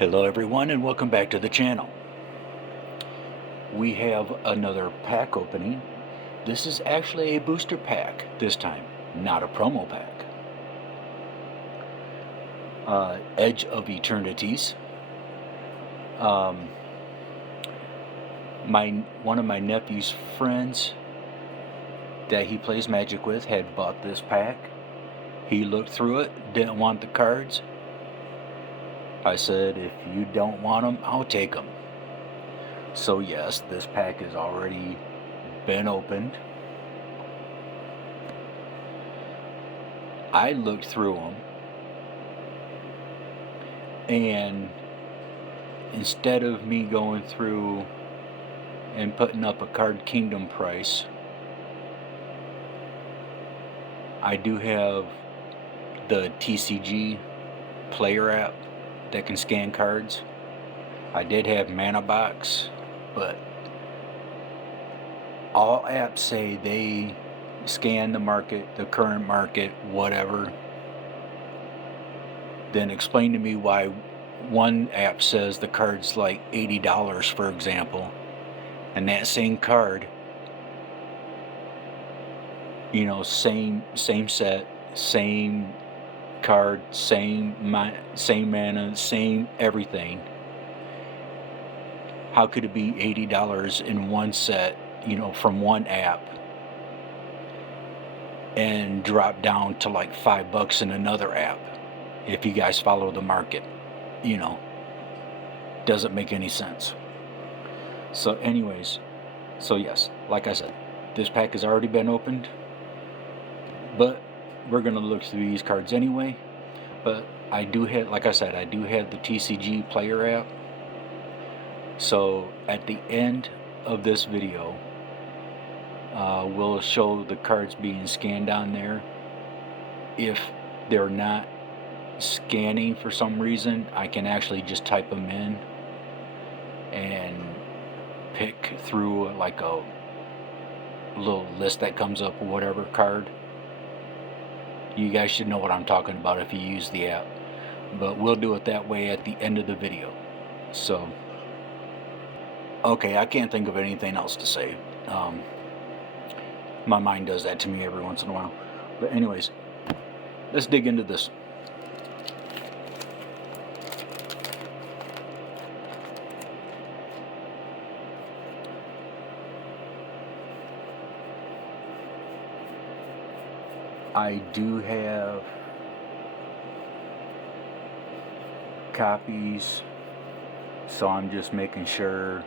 Hello everyone and welcome back to the channel. We have another pack opening. This is actually a booster pack this time, not a promo pack. Edge of Eternities. One of my nephew's friends that he plays Magic with had bought this pack. He looked through it, didn't want the cards. I said, if you don't want them, I'll take them. So yes, this pack has already been opened. I looked through them, and instead of me going through and putting up a Card Kingdom price, I do have the TCG player app that can scan cards. I did have Mana Box, but all apps say they scan the market, the current market, whatever. Then explain to me why one app says the card's like $80, for example, and that same card, you know, same set, same card, same mana, same everything. How could it be $80 in one set, you know, from one app, and drop down to like $5 in another app? If you guys follow the market, you know, doesn't make any sense. So anyways, so yes, like I said, this pack has already been opened, but we're going to look through these cards anyway. But I do have, like I said, I do have the TCG player app. So at the end of this video, we'll show the cards being scanned on there. If they're not scanning for some reason, I can actually just type them in and pick through like a little list that comes up, or whatever card. You guys should know what I'm talking about if you use the app, but we'll do it that way at the end of the video. So okay, I can't think of anything else to say. My mind does that to me every once in a while. But anyways, let's dig into this. I do have copies, so I'm just making sure.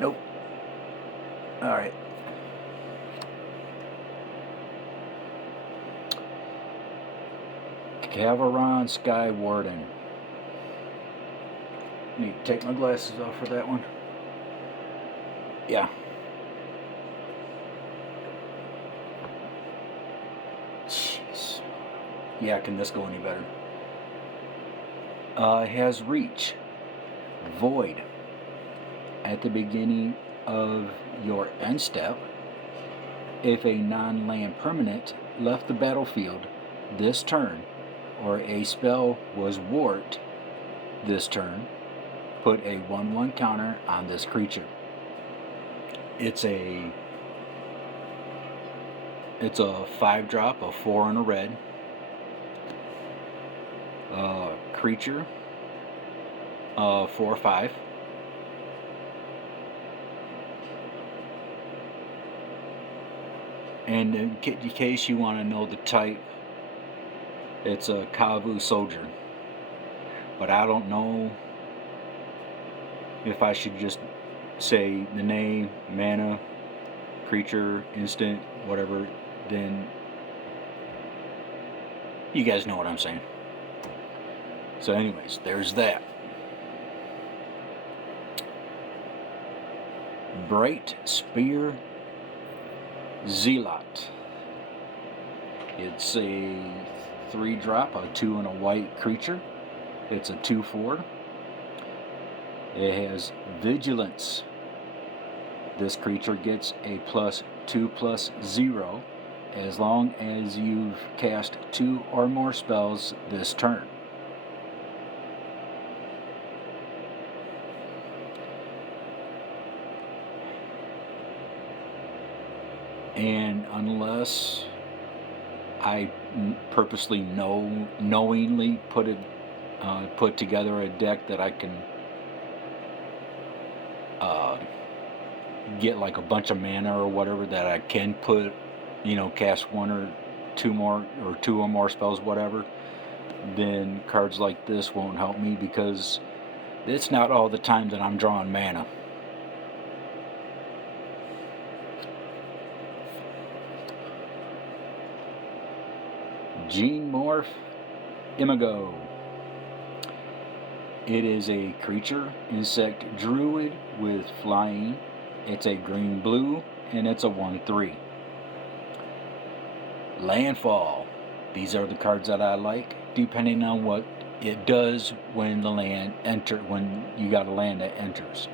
Nope. All right. Cavaron Sky Warden. Need to take my glasses off for that one. Yeah. Jeez. Yeah, can this go any better? It has Reach. Void. At the beginning of your end step, if a non-land permanent left the battlefield this turn, or a spell was warped this turn, put a 1/1 counter on this creature. It's a 5-drop, a 4 and a red. Creature, 4/5. And in case you want to know the type, it's a Kavu Soldier. But I don't know if I should just say the name, mana, creature, instant, whatever. Then you guys know what I'm saying. So anyways, there's that. Bright Spear Zealot. It's a 3-drop, a 2 and a white creature. It's a 2/4. It has Vigilance. This creature gets a 2+0 as long as you've cast 2 or more spells this turn. And unless I purposely knowingly put together a deck that I can get like a bunch of mana or whatever, that I can put, cast 1 or 2 more or 2 or more spells, whatever, then cards like this won't help me, because it's not all the time that I'm drawing mana. Gene Morph Imago. It is a creature, insect, druid with flying. It's a green-blue, and it's a 1/3. Landfall. These are the cards that I like, depending on what it does when when you got a land that enters.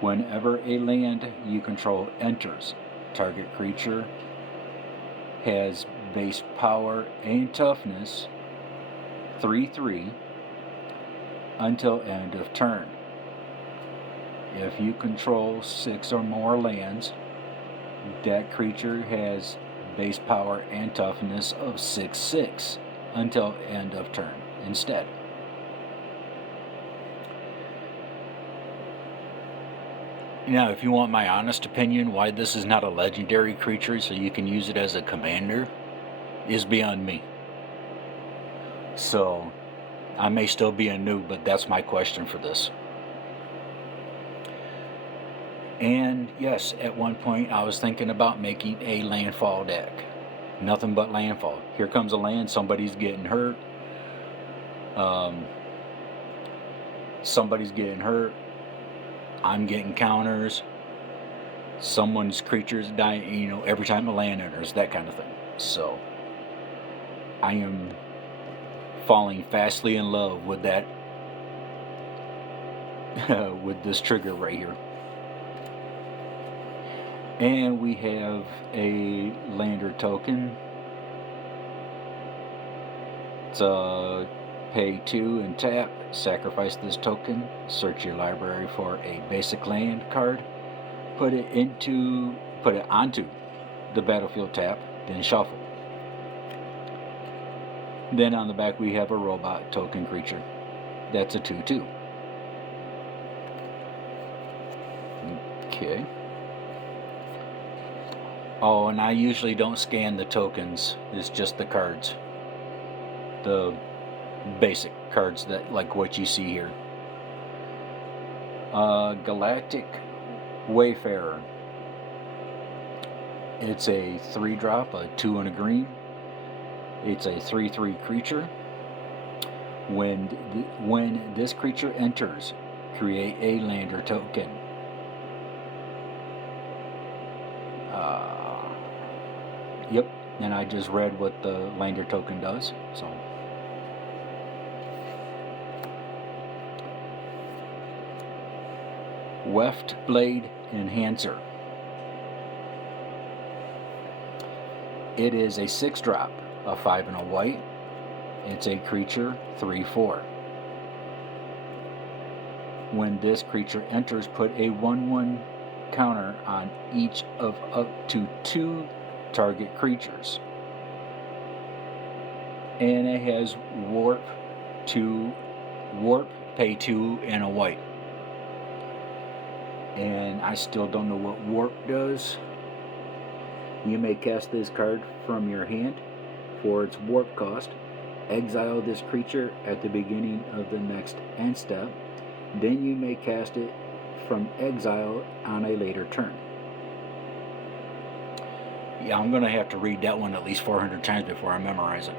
Whenever a land you control enters, target creature has base power and toughness 3/3 until end of turn. If you control 6 or more lands, that creature has base power and toughness of 6/6 until end of turn instead. Now, if you want my honest opinion why this is not a legendary creature so you can use it as a commander, is beyond me. So, I may still be a noob, but that's my question for this. And yes, at one point I was thinking about making a landfall deck. Nothing but landfall. Here comes a land, somebody's getting hurt. Somebody's getting hurt. I'm getting counters. Someone's creature's dying, every time a land enters, that kind of thing. So, I am falling fastly in love with that, with this trigger right here. And we have a lander token. It's a pay 2 and tap. Sacrifice this token. Search your library for a basic land card. Put it onto the battlefield tap. Then shuffle. Then on the back we have a robot token creature. That's a 2/2. Okay. Oh, and I usually don't scan the tokens. It's just the cards. The basic cards that, like what you see here. Galactic Wayfarer. It's a 3-drop, a 2 and a green. It's a 3/3 creature. When this creature enters, create a lander token. Yep, and I just read what the lander token does, so. Weft Blade Enhancer. It is a 6-drop, a 5 and a white. It's a creature, 3/4. When this creature enters, put a 1/1 counter on each of up to 2 target creatures. And it has warp, pay 2 and a white. And I still don't know what warp does. You may cast this card from your hand for its warp cost. Exile this creature at the beginning of the next end step. Then you may cast it from exile on a later turn. Yeah, I'm going to have to read that one at least 400 times before I memorize it.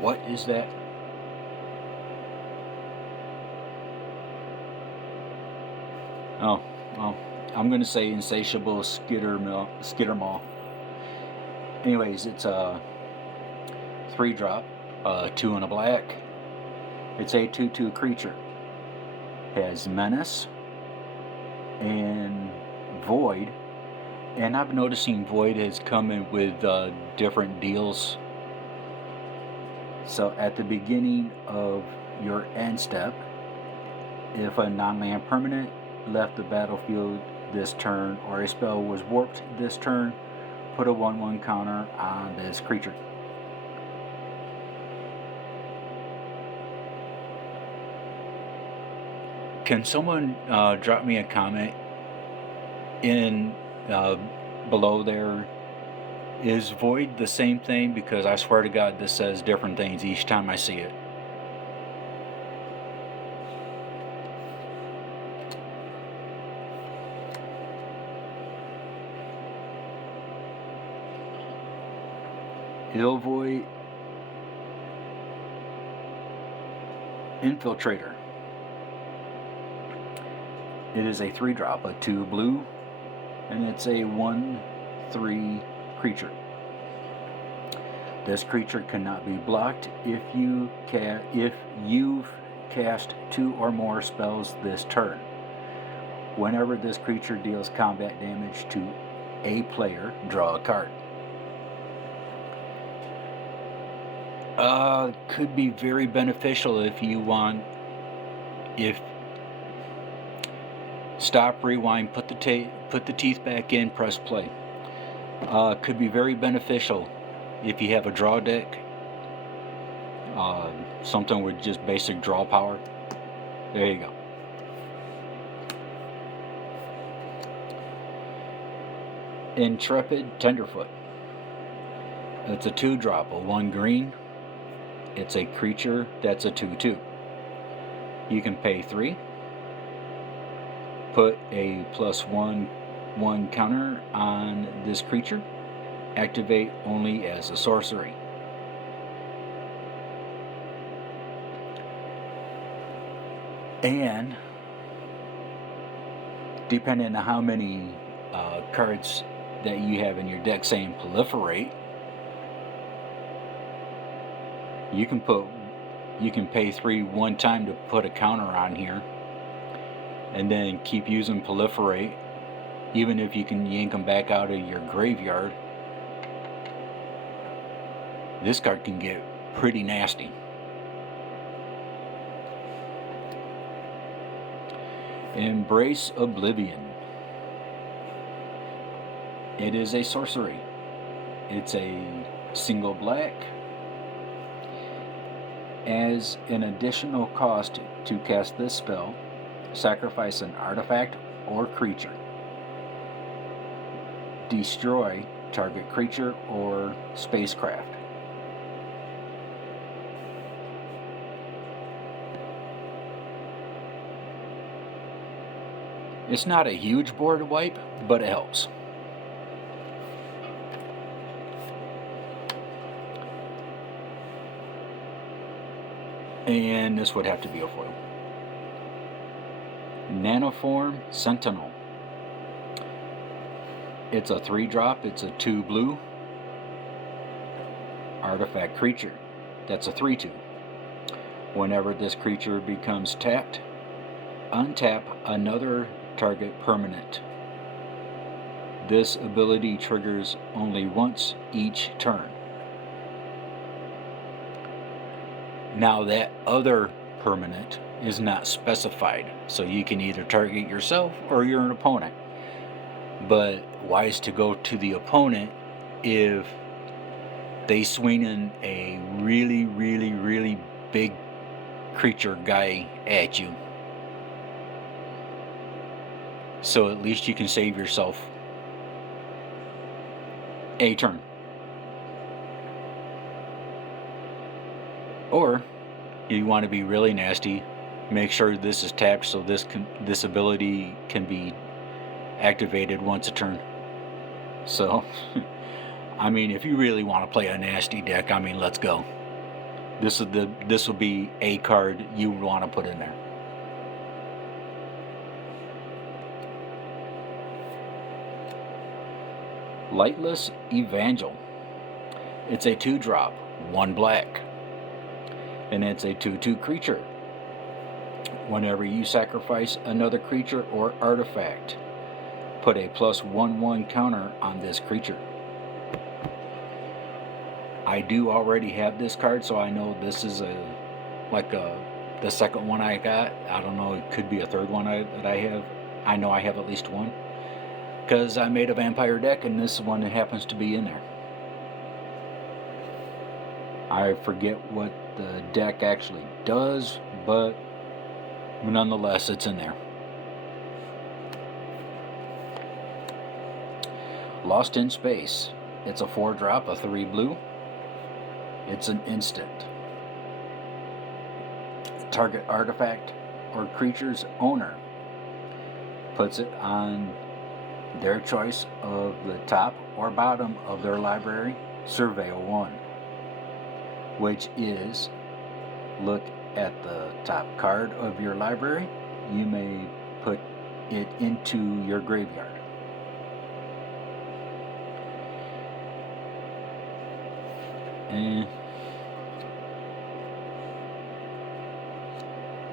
What is that? Oh, well, I'm going to say Insatiable Skittermaw. Anyways, it's a 3-drop, 2 and a black. It's a 2/2 creature. Has Menace and Void. And I'm noticing Void has come in with different deals. So at the beginning of your end step, if a non-land permanent left the battlefield this turn or a spell was warped this turn, put a 1/1 counter on this creature. Can someone drop me a comment in below there? Is Void the same thing? Because I swear to God this says different things each time I see it. Void Infiltrator. It is a 3-drop, a 2 blue, and it's a 1/3 creature. This creature cannot be blocked if you've cast 2 or more spells this turn. Whenever this creature deals combat damage to a player, draw a card. Could be very beneficial if you want. If stop, rewind, put the teeth back in, press play. Could be very beneficial if you have a draw deck. Something with just basic draw power. There you go. Intrepid Tenderfoot. It's a 2-drop, a 1 green. It's a creature that's a 2/2. You can pay 3. Put a +1/1 counter on this creature. Activate only as a sorcery. And depending on how many cards that you have in your deck saying proliferate, you can pay 3 one time to put a counter on here, and then keep using proliferate, even if you can yank them back out of your graveyard. This card can get pretty nasty. Embrace Oblivion. It is a sorcery. It's a single black. As an additional cost to cast this spell, sacrifice an artifact or creature. Destroy target creature or spacecraft. It's not a huge board wipe, but it helps. And this would have to be a foil. Nanoform Sentinel. It's a 3-drop, it's a 2 blue. Artifact creature. That's a 3/2. Whenever this creature becomes tapped, untap another target permanent. This ability triggers only once each turn. Now that other permanent is not specified, so you can either target yourself or your opponent. But wise to go to the opponent if they swing in a really, really, really big creature guy at you. So at least you can save yourself a turn. Or you want to be really nasty, make sure this is tapped so this ability can be activated once a turn. So I mean, if you really want to play a nasty deck, I mean, let's go. This will be a card you want to put in there. Lightless Evangel. It's a 2-drop, 1 black, and it's a 2/2 creature. Whenever you sacrifice another creature or artifact, put a +1/1 counter on this creature. I do already have this card, so I know this is the second one I got. I don't know, it could be a third one that I have. I know I have at least one, because I made a vampire deck and this one happens to be in there. I forget what the deck actually does, but nonetheless it's in there. Lost in Space. It's a 4-drop, a 3 blue. It's an instant. Target artifact or creature's owner puts it on their choice of the top or bottom of their library, Surveil 1, which is look at the top card of your library. You may put it into your graveyard.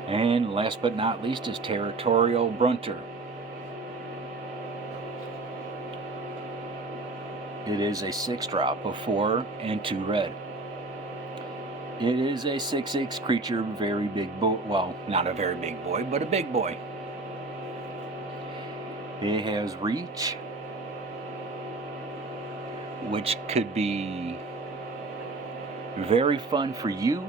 And last but not least is Territorial Brunter. It is a 6-drop of 4 and 2 red. It is a 6/6 creature, very big boy. Well, not a very big boy, but a big boy. It has reach, which could be very fun for you,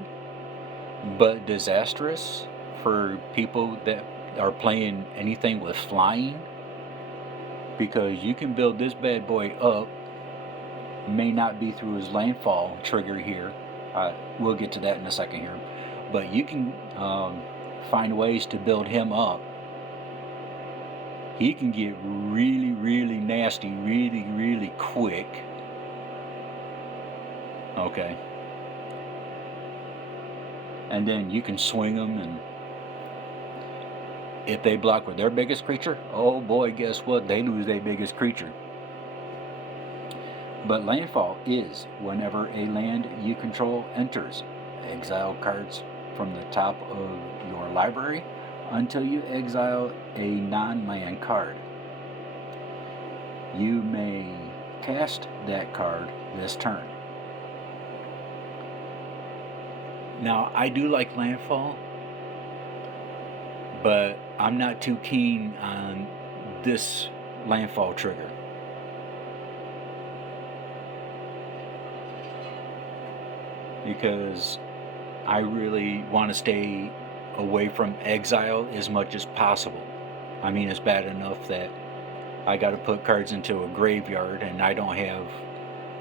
but disastrous for people that are playing anything with flying, because you can build this bad boy up. May not be through his landfall trigger here. We'll get to that in a second here, but you can find ways to build him up. He can get really, really nasty, really, really quick. Okay. And then you can swing them, and if they block with their biggest creature, oh boy, guess what? They lose their biggest creature. But landfall is whenever a land you control enters, exile cards from the top of your library until you exile a non-land card. You may cast that card this turn. Now, I do like landfall, but I'm not too keen on this landfall trigger. Because I really want to stay away from exile as much as possible. I mean, it's bad enough that I got to put cards into a graveyard and I don't have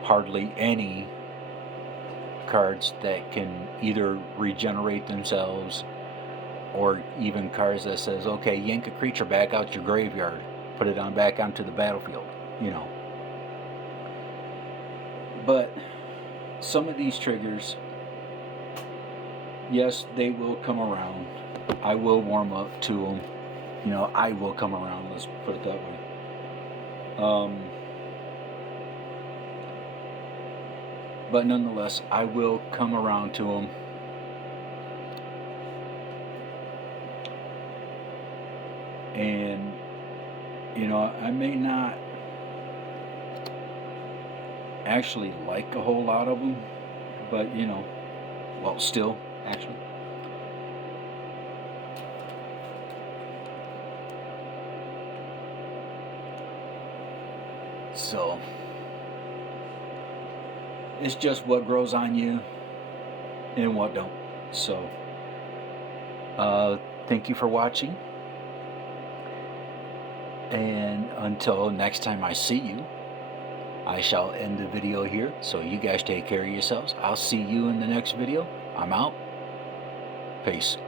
hardly any cards that can either regenerate themselves, or even cards that says, okay, yank a creature back out your graveyard, put it on back onto the battlefield, you know. But some of these triggers, yes, they will come around. I will warm up to them. You know, I will come around, let's put it that way. But nonetheless, I will come around to them. And, you know, I may not actually like a whole lot of them, but, you know, well, still, actually. So, it's just what grows on you and what don't. So, thank you for watching. And until next time I see you, I shall end the video here. So you guys take care of yourselves. I'll see you in the next video. I'm out. Peace.